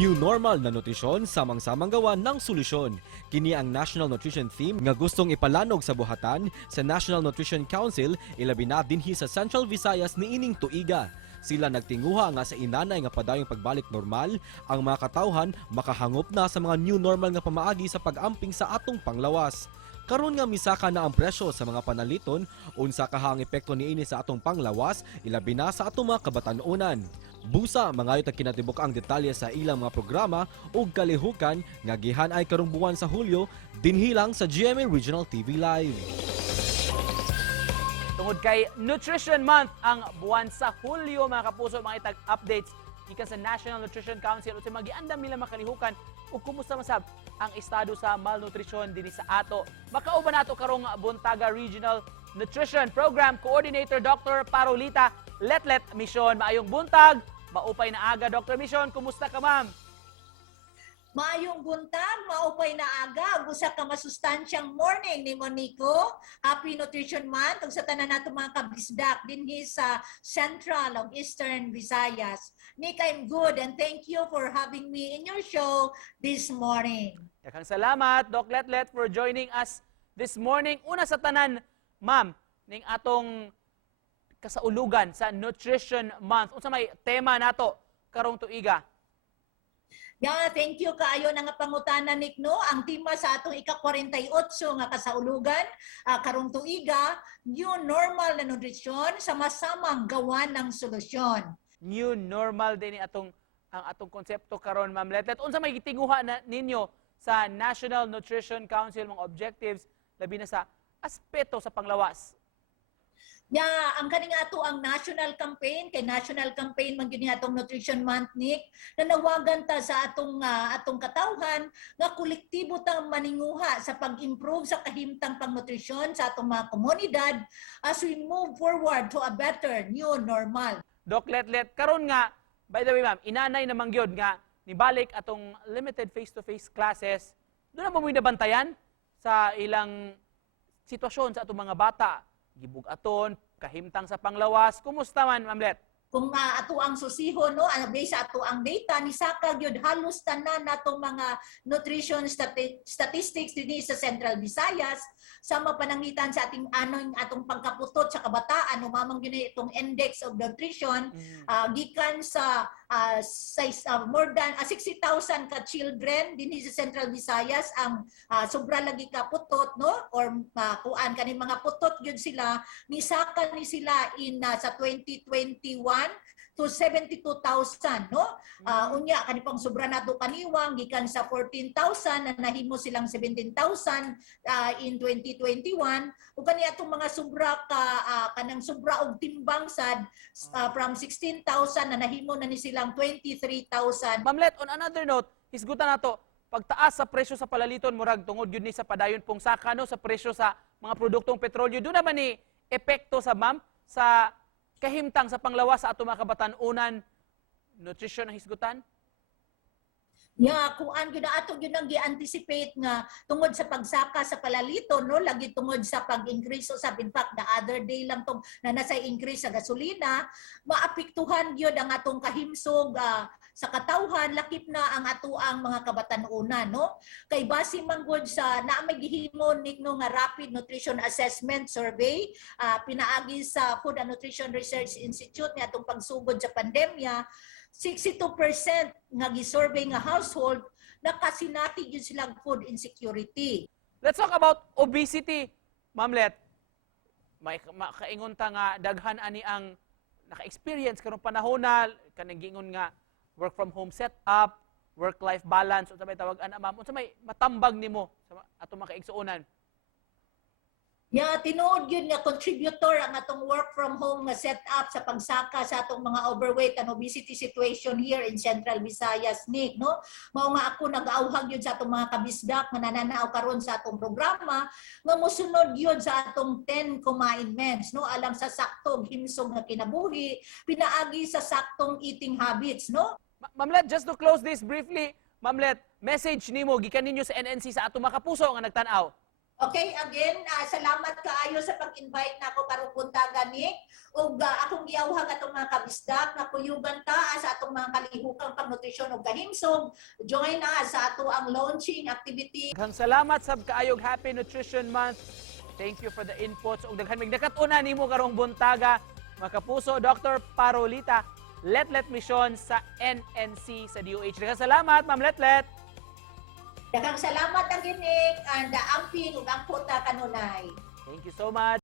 New normal na nutrisyon samang-samang gawa ng solusyon. Kini ang National Nutrition Theme nga gustong ipalanog sa buhatan sa National Nutrition Council ilabi na dinhi sa Central Visayas niining tuiga. Sila nagtinguha nga sa inanay nga padayong pagbalik normal, ang mga katawhan makahangop na sa mga new normal nga pamaagi sa pag-amping sa atong panglawas. Karon nga misaka na ang presyo sa mga panaliton, unsa kaha ang epekto niini sa atong panglawas, ilabi na sa atong mga kabatan-unan. Busa, mangayot ang kinatibok ang detalye sa ilang mga programa o kalihukan nga gihan ay karong buwan sa Hulyo, dinhilang sa GMA Regional TV Live. Tungod kay Nutrition Month ang buwan sa Hulyo, mga kapuso, mga itag updates gikan sa National Nutrition Council o sa magiandam nila makalihukan o kumusta masab ang estado sa malnutrition dinhi sa ato. Makauban nato karong Buntaga Regional Nutrition Program Coordinator Dr. Parolita Letlet Mission. Maayong buntag, maupay na aga Dr. Mission. Kumusta ka, ma'am? Maayong buntag, maupay na aga, usa ka masustansyang morning ni Monico. Happy Nutrition Month ug sa tanan nato mga kabisdak dinhi sa Central ug Eastern Visayas. Nick, I'm good and thank you for having me in your show this morning. Daghang salamat, Doc Letlet, for joining us this morning. Una sa tanan, ma'am, ning atong kasaulugan sa Nutrition Month. Unsa may tema nato karong tuiga? Yeah, thank you kaayo na nga pangutana Nick, no. Ang tema sa atong ika-48 nga kasaulugan karong tuiga, new normal na nutrisyon sama-samang gawan ng solusyon. New normal din ang atong konsepto karon, Ma'am Letlet. Unsa may gitinguha na ninyo sa National Nutrition Council mga objectives labi na sa aspeto sa panglawas? Yeah, ang kaning ato ang national campaign, kay national campaign man gyud ni atong Nutrition Month, Nick, nanawagan ta sa atong katawhan nga kolektibo ta maninguha sa pag-improve sa kahimtang pangnutrisyon sa atong mga komunidad as we move forward to a better new normal. Doc Letlet, karon nga, by the way, ma'am, inanay namang gyud nga nibalik atong limited face-to-face classes. Doon na mo nabantayan sa ilang sitwasyon sa atong mga bata. Gibugaton, kahimtang sa panglawas. Kumusta man, Ma'am Let? Kung ato ang susihon, no, based sa ato ang data, ni saka gyud halos tanan natong mga nutrition statistics dinhi sa Central Visayas sa mapanangitan sa atong pagkaputot sa kabataan, umamang gyud itong index of nutrition gikan sa more than 60,000 ka children dinhi sa Central Visayas ang sobra lagi ka putot, no, or kuan kaning mga putot gyud sila, misaka ni sila in sa 2021 to 72,000, no? Unya kani pang sobra nato kaniwang gikan sa 14,000 na nahimo silang 17,000 in 2021 ug kani atong mga sobra ka kanang sobra og timbang sad from 16,000 na nahimo na ni silang 23,000. Ma'am Let, on another note, hisgutan nato pagtaas sa presyo sa palaliton murag tungod yun ni sa padayon pong saka, no, sa presyo sa mga produktong petrolyo. Doon naman ni epekto sa, ma'am, sa kahimtang sa panglawas sa ato mga kabatan-unan nutrition na hisgutan? Yeah, kuan gyud ato gyud nang gi-anticipate nga tungod sa pagsaka sa palaliton, no, lagi tungod sa pag-increase sa in fact the other day lang tong na nasa increase sa gasolina, maapektuhan gyud ang atong kahimsog sa katawhan, lakip na ang ato ang mga kabatan-unan, no. Kay base man gud sa naa may gihimo nikno nga rapid nutrition assessment survey pinaagi sa Food and Nutrition Research Institute ni atong pagsugod sa pandemya, 62% nga gisurvey nga household nakasinati gyud silang food insecurity. Let's talk about obesity, Ma'am Let. May kaingon ta nga daghan ani ang naka-experience karong panahon na kanang giingon nga work from home setup, work-life balance, unsa may tawag ana, ma'am? Unsa may matambag nimo sa atong mga kaigsuonan? Yeah, tinuod yun nga contributor ang atong work from home nga setup sa pagsaka sa atong mga overweight and obesity situation here in Central Visayas, Nick, no? Mao nga ako nag-auhag yun sa atong mga kabisdak nga nananaw karon sa atong programa nga mosunod yun sa atong 10 commandments, no? Alang sa saktong himsog nga kinabuhi, pinaagi sa saktong eating habits, no? Ma'am Let, just to close this briefly, Ma'am Let, message nimo gikan ninyo sa NNC sa atong mga kapuso nga nagtan-aw. Okay, again, salamat kaayo sa pag-invite nako karong buntaga ni. Ug akong giawhag atong mga kabisdak nga kuyugan ta sa atong mga kalihukang pang-nutrisyon ug kahimsog. Join na sa ato ang launching activity. Daghang salamat sab kaayog Happy Nutrition Month. Thank you for the inputs ug daghan mig nakatuna nimo karong buntaga. Mga kapuso, Dr. Parolita, Letlet Mission sa NNC sa DOH. Daghang salamat, Ma'am Letlet. Daghang salamat ang ginig and amping ug angkot na kanunay. Thank you so much.